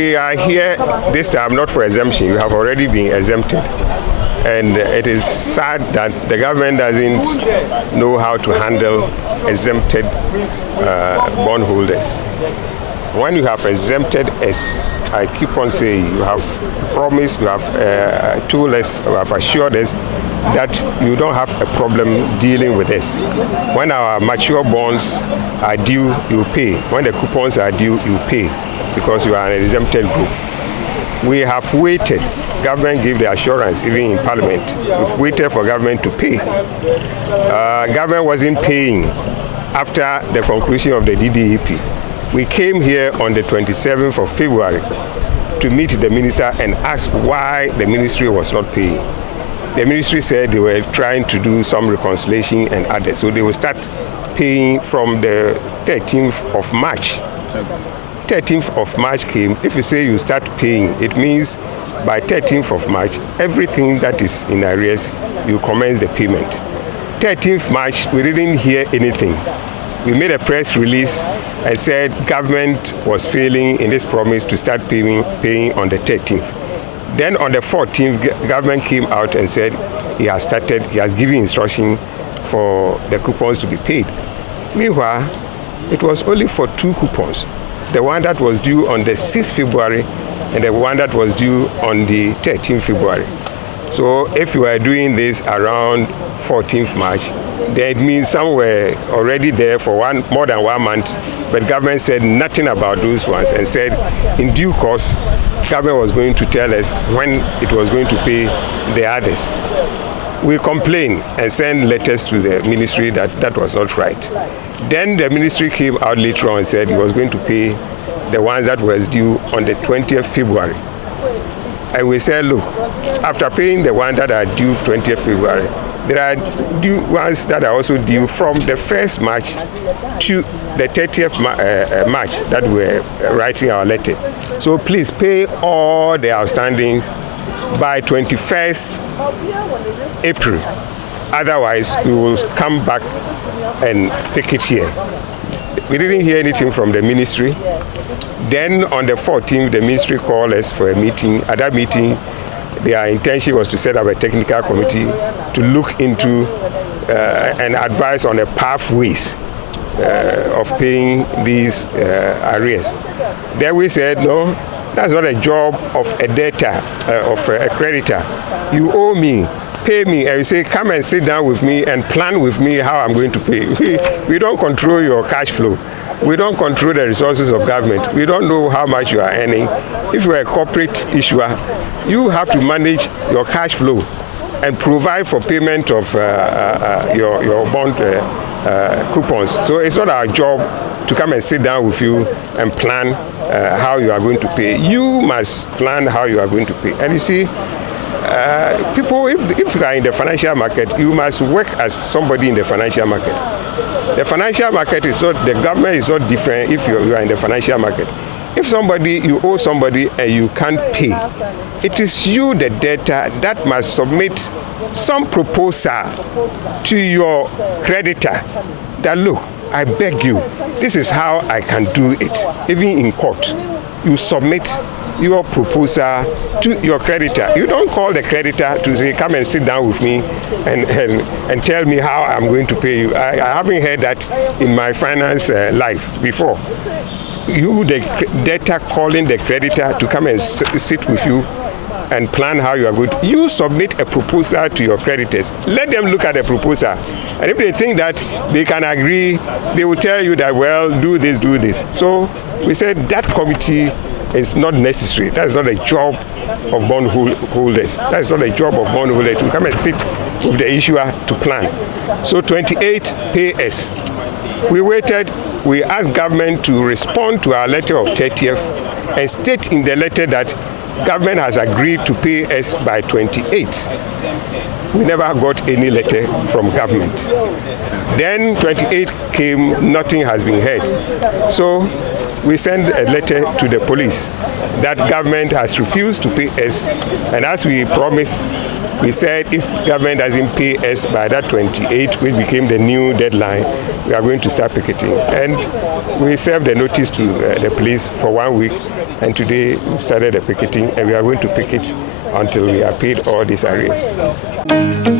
We are here this time not for exemption. You have already been exempted. And it is sad that the government doesn't know how to handle exempted bondholders. When you have exempted us, I keep on saying, you have promised, you have told us, you have assured us that you don't have a problem dealing with this. When our mature bonds are due, you pay. When the coupons are due, you pay, because you are an exempted group. We have waited. Government gave the assurance, even in Parliament. We've waited for government to pay. Government wasn't paying after the conclusion of the DDEP. We came here on the 27th of February to meet the minister and ask why the ministry was not paying. The ministry said they were trying to do some reconciliation and others, so they will start paying from the 13th of March. 13th of March came. If you say you start paying, it means by 13th of March, everything that is in arrears, you commence the payment. 13th March, we didn't hear anything. We made a press release and said government was failing in this promise to start paying on the 13th. Then on the 14th, government came out and said he has given instruction for the coupons to be paid. Meanwhile, it was only for 2 coupons. The one that was due on the 6th February and the one that was due on the 13th February. So if you are doing this around 14th March, then it means some were already there for more than 1 month, but government said nothing about those ones and said in due course, government was going to tell us when it was going to pay the others. We complained and sent letters to the ministry that was not right. Then the ministry came out later on and said it was going to pay the ones that was due on the 20th February. And we said, look, after paying the ones that are due 20th February, there are due ones that are also due from the 1st March to the 30th March that we're writing our letter. So please pay all the outstandings by 21st April. Otherwise, we will come back and pick it here. We didn't hear anything from the ministry. Then on the 14th, the ministry called us for a meeting. At that meeting, their intention was to set up a technical committee to look into and advise on the pathways of paying these arrears. Then we said, no, that's not a job of a debtor, of a creditor. You owe me, pay me, and you say, come and sit down with me and plan with me how I'm going to pay. We don't control your cash flow. We don't control the resources of government. We don't know how much you are earning. If you are a corporate issuer, you have to manage your cash flow and provide for payment of your bond coupons. So it's not our job to come and sit down with you and plan how you are going to pay. You must plan how you are going to pay. And you see, people, if you are in the financial market, you must work as somebody in the financial market. The financial market is not, the government is not different if you are in the financial market. If you owe somebody and you can't pay, it is you, the debtor, that must submit some proposal to your creditor that, look, I beg you, this is how I can do it. Even in court, you submit your proposal to your creditor. You don't call the creditor to say, come and sit down with me and tell me how I'm going to pay you. I haven't heard that in my finance life before. You, the debtor, calling the creditor to come and sit with you and plan how you are going to. You submit a proposal to your creditors. Let them look at the proposal. And if they think that they can agree, they will tell you that, well, do this, do this. So we said that committee is not necessary. That is not a job of bondholders. That is not a job of bondholders to come and sit with the issuer to plan. So 28, pay us. We waited. We asked government to respond to our letter of 30th and state in the letter that government has agreed to pay us by 28. We never got any letter from government. Then 28 came, nothing has been heard. So we sent a letter to the police that government has refused to pay us, and as we promised, We said if government doesn't pay us by that 28, which became the new deadline, we are going to start picketing. And we served the notice to the police for 1 week, and today we started the picketing, and we are going to picket until we are paid all these arrears.